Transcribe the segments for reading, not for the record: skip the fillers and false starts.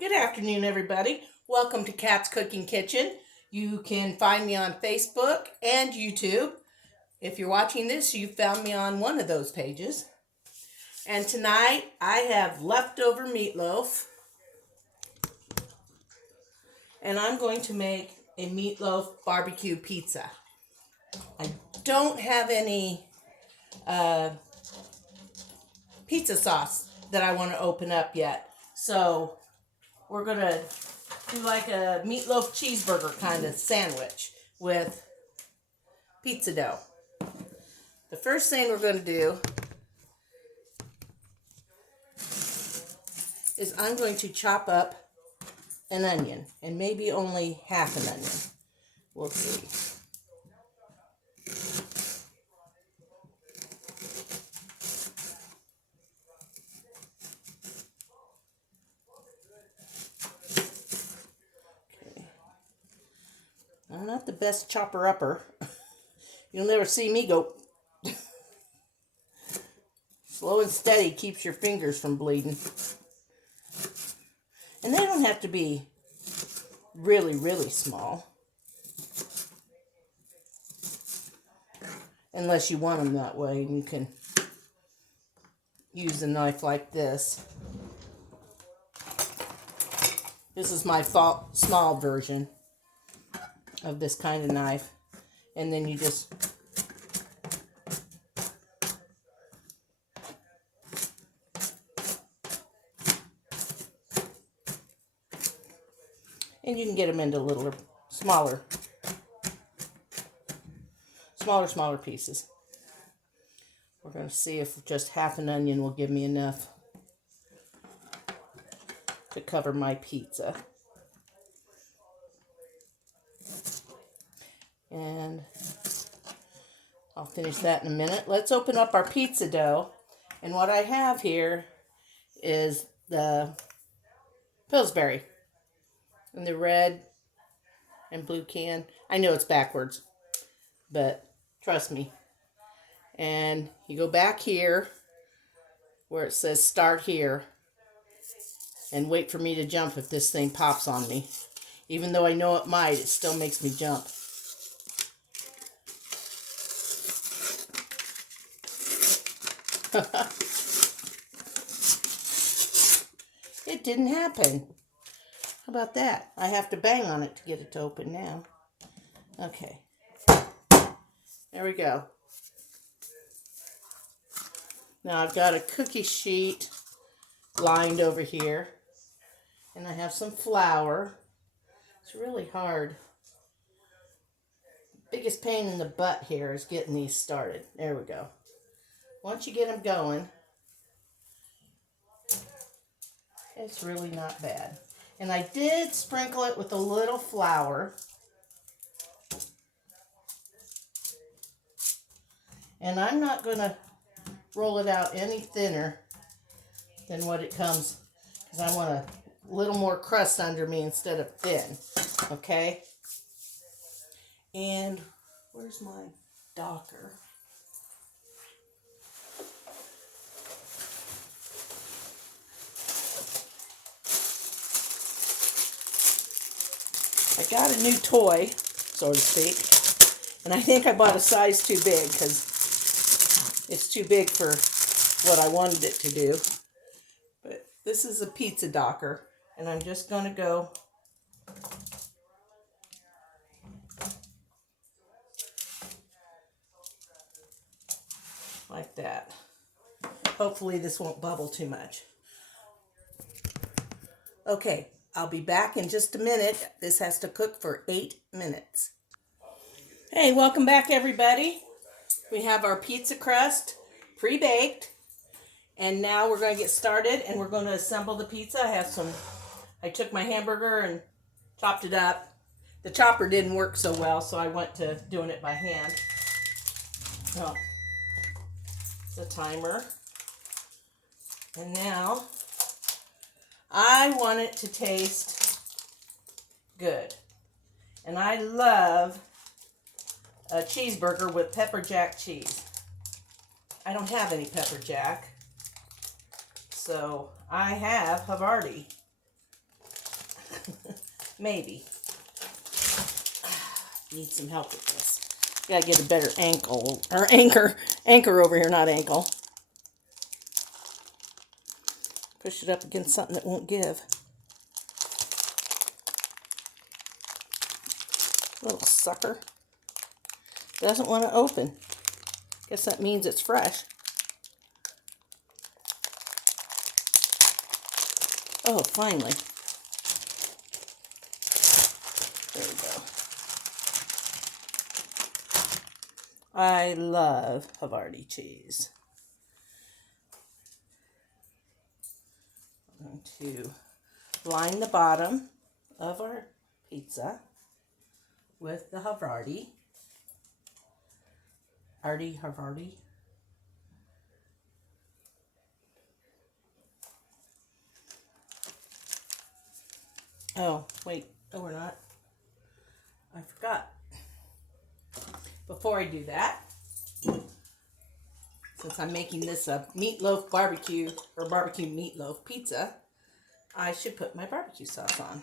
Good afternoon, everybody. Welcome to Kat's Cooking Kitchen. You can find me on Facebook and YouTube. If you're watching this, you found me on one of those pages. And tonight, I have leftover meatloaf. And I'm going to make a meatloaf barbecue pizza. I don't have any pizza sauce that I want to open up yet. So we're going to do like a meatloaf cheeseburger kind of sandwich with pizza dough. The first thing we're going to do is I'm going to chop up an onion, and maybe only half an onion. We'll see. I'm not the best chopper-upper. You'll never see me go. Slow and steady keeps your fingers from bleeding. And they don't have to be really, really small. Unless you want them that way, and you can use a knife like this. This is my small version of this kind of knife. And then you just and you can get them into little smaller pieces. We're going to see if just half an onion will give me enough to cover my pizza. And I'll finish that in a minute. Let's open up our pizza dough. And what I have here is the Pillsbury in the red and blue can. I know it's backwards, but trust me. And you go back here where it says start here and wait for me to jump if this thing pops on me. Even though I know it might, it still makes me jump. It didn't happen. How about that? I have to bang on it to get it to open now. Okay. There we go. Now I've got a cookie sheet lined over here. And I have some flour. It's really hard. Biggest pain in the butt here is getting these started. There we go. Once you get them going, it's really not bad. And I did sprinkle it with a little flour. And I'm not going to roll it out any thinner than what it comes, because I want a little more crust under me instead of thin. Okay? And where's my docker? I got a new toy, so to speak, and I think I bought a size too big because it's too big for what I wanted it to do. But this is a pizza docker, and I'm just going to go like that. Hopefully this won't bubble too much. Okay. I'll be back in just a minute. This has to cook for 8 minutes. Hey, welcome back, everybody. We have our pizza crust pre-baked. And now we're going to get started, and we're going to assemble the pizza. I took my hamburger and chopped it up. The chopper didn't work so well, so I went to doing it by hand. Oh, it's a timer. And now I want it to taste good. And I love a cheeseburger with pepper jack cheese. I don't have any pepper jack, so I have Havarti. Maybe. Need some help with this. Gotta get a better ankle, or anchor over here, not ankle. Push it up against something that won't give. Little sucker. Doesn't want to open. Guess that means it's fresh. Oh, finally. There we go. I love Havarti cheese. I'm going to line the bottom of our pizza with the Havarti. Havarti. Oh, wait. No, we're not. I forgot. Before I do that, since I'm making this a meatloaf barbecue or barbecue meatloaf pizza, I should put my barbecue sauce on.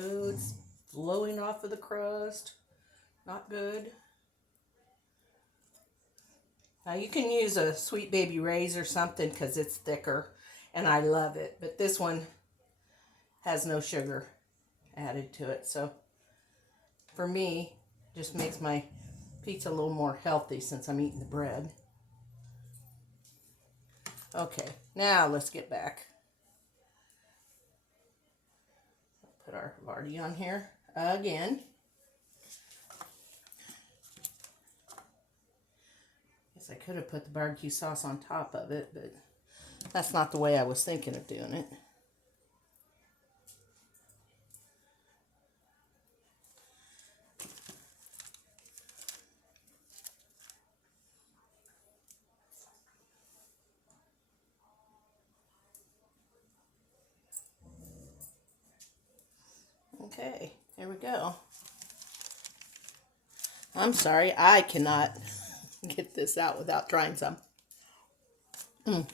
Oh, it's flowing off of the crust. Not good. Now you can use a Sweet Baby Ray's or something because it's thicker and I love it. But this one has no sugar added to it. So for me, it just makes my pizza a little more healthy since I'm eating the bread. Okay, now let's get back. Put our Havarti on here again. Guess I could have put the barbecue sauce on top of it, but that's not the way I was thinking of doing it. Okay, there we go. I'm sorry, I cannot get this out without trying some. It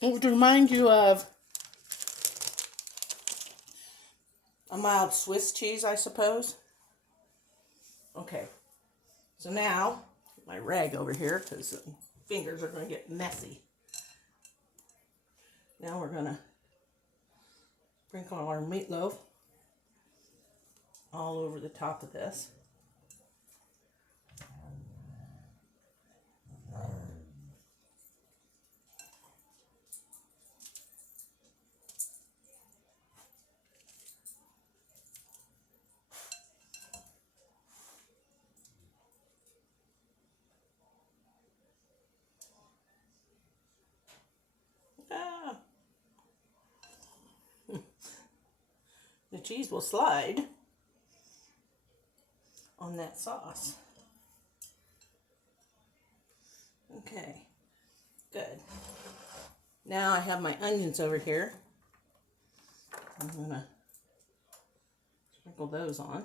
would remind you of a mild Swiss cheese, I suppose. Okay, so now, my rag over here, because the fingers are going to get messy. Now we're going to sprinkle our meatloaf all over the top of this. Ah. The cheese will slide on that sauce. Okay, good. Now I have my onions over here. I'm going to sprinkle those on.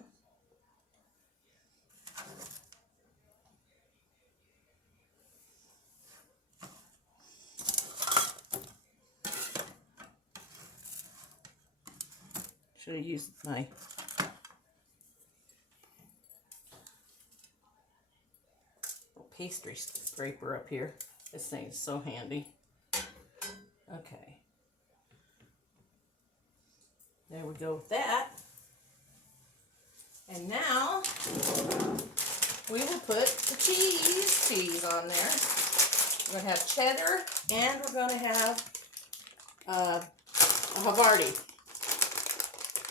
Should have used my pastry scraper up here. This thing is so handy. Okay. There we go with that. And now we will put the cheese on there. We're going to have cheddar and we're going to have a Havarti.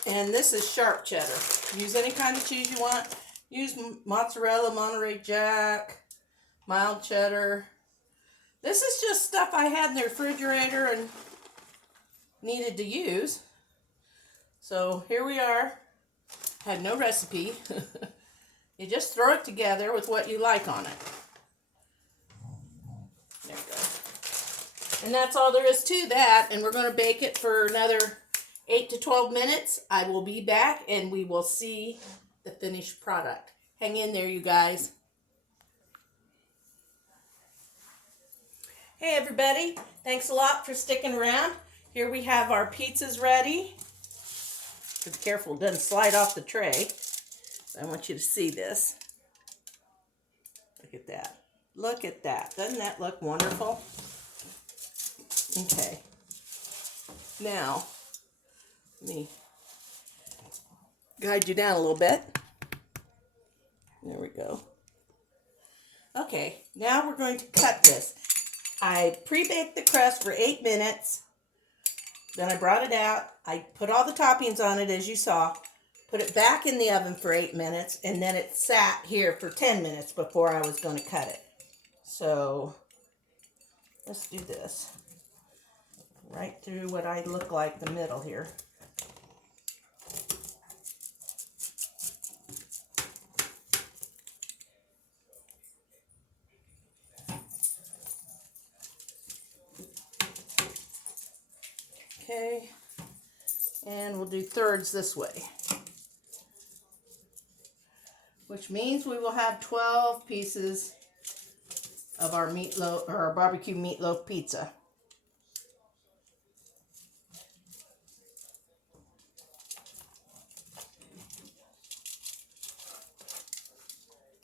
And this is sharp cheddar. Use any kind of cheese you want. Use mozzarella, Monterey Jack, mild cheddar. This is just stuff I had in the refrigerator and needed to use. So here we are. Had no recipe. You just throw it together with what you like on it. And that's all there is to that. And we're going to bake it for another 8 to 12 minutes. I will be back and we will see the finished product. Hang in there, you guys. Hey everybody, thanks a lot for sticking around. Here we have our pizzas ready. Be careful, it doesn't slide off the tray. I want you to see this. Look at that. Look at that. Doesn't that look wonderful? Okay. Now, let me guide you down a little bit. There we go. Okay, now we're going to cut this. I pre-baked the crust for 8 minutes. Then I brought it out. I put all the toppings on it, as you saw. Put it back in the oven for 8 minutes. And then it sat here for 10 minutes before I was going to cut it. So, let's do this. Right through what I look like the middle here. Okay, and we'll do thirds this way, which means we will have 12 pieces of our meatloaf, or our barbecue meatloaf pizza.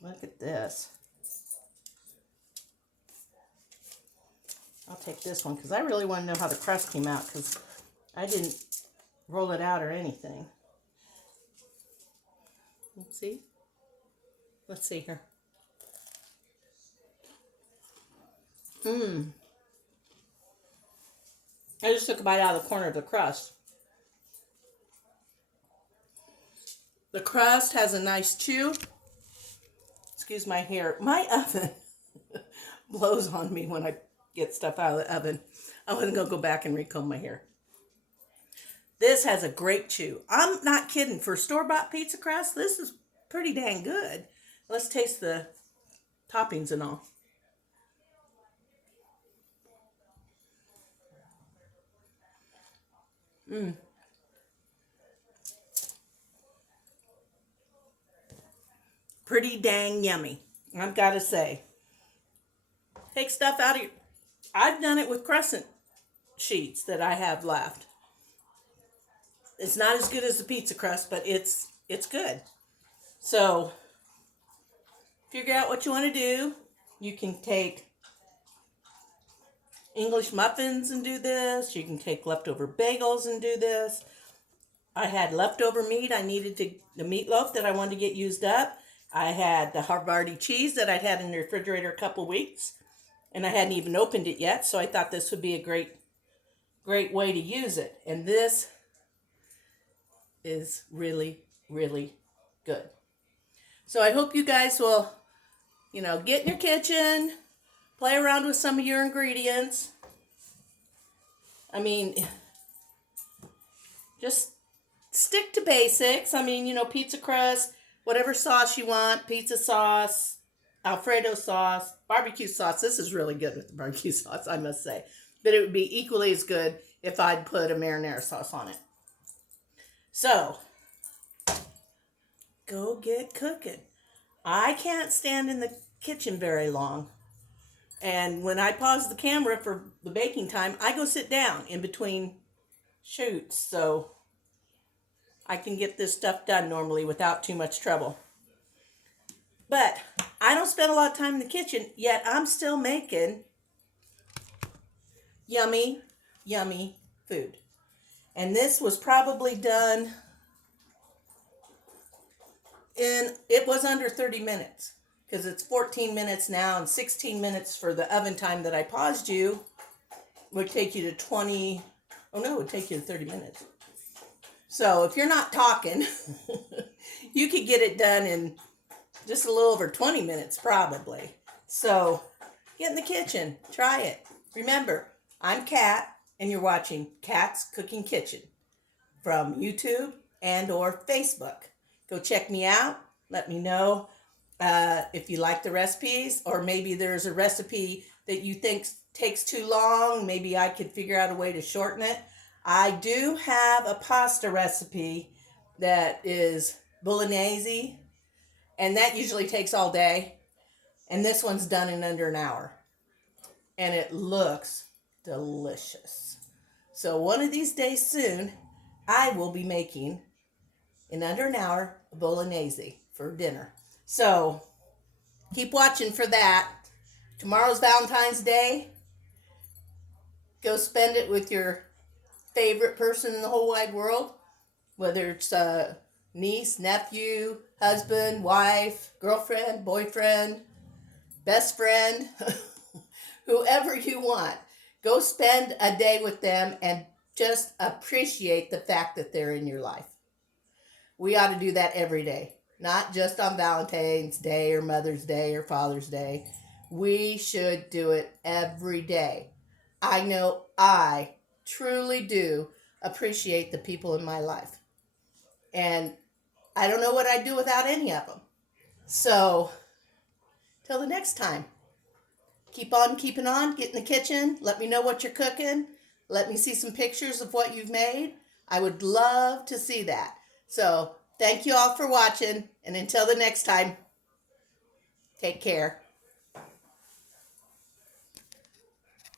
Look at this. I'll take this one because I really want to know how the crust came out, because I didn't roll it out or anything. Let's see. Let's see here. I just took a bite out of the corner of the crust. The crust has a nice chew. Excuse my hair. My oven blows on me when I get stuff out of the oven. I wasn't going to go back and recomb my hair. This has a great chew. I'm not kidding. For store-bought pizza crust, this is pretty dang good. Let's taste the toppings and all. Pretty dang yummy, I've got to say. Take stuff out of your... I've done it with crescent sheets that I have left. It's not as good as the pizza crust, but it's good. So, figure out what you want to do. You can take English muffins and do this. You can take leftover bagels and do this. I had leftover meat. I needed the meatloaf that I wanted to get used up. I had the Havarti cheese that I'd had in the refrigerator a couple weeks. And I hadn't even opened it yet, so I thought this would be a great way to use it. And this is really, really good. So I hope you guys will, get in your kitchen, play around with some of your ingredients. I mean, just stick to basics. I mean, pizza crust, whatever sauce you want, pizza sauce, Alfredo sauce, barbecue sauce. This is really good with the barbecue sauce, I must say. But it would be equally as good if I'd put a marinara sauce on it. So, go get cooking. I can't stand in the kitchen very long. And when I pause the camera for the baking time, I go sit down in between shoots. So, I can get this stuff done normally without too much trouble. But I don't spend a lot of time in the kitchen, yet I'm still making yummy, yummy food. And this was probably done it was under 30 minutes. Because it's 14 minutes now and 16 minutes for the oven time that I paused you. Would take you to 20, oh no, it would take you to 30 minutes. So if you're not talking, you could get it done in just a little over 20 minutes probably. So get in the kitchen, try it. Remember, I'm Kat and you're watching Kat's Cooking Kitchen from YouTube and or Facebook. Go check me out. Let me know if you like the recipes, or maybe there's a recipe that you think takes too long, maybe I could figure out a way to shorten it. I do have a pasta recipe that is bolognese, and that usually takes all day. And this one's done in under an hour. And it looks delicious. So one of these days soon, I will be making, in under an hour, bolognese for dinner. So keep watching for that. Tomorrow's Valentine's Day. Go spend it with your favorite person in the whole wide world, whether it's a niece, nephew, husband, wife, girlfriend, boyfriend, best friend, whoever you want. Go spend a day with them and just appreciate the fact that they're in your life. We ought to do that every day, not just on Valentine's Day or Mother's Day or Father's Day. We should do it every day. I know I truly do appreciate the people in my life. And I don't know what I'd do without any of them. So, till the next time, keep on keeping on. Get in the kitchen. Let me know what you're cooking. Let me see some pictures of what you've made. I would love to see that. So, thank you all for watching. And until the next time, take care.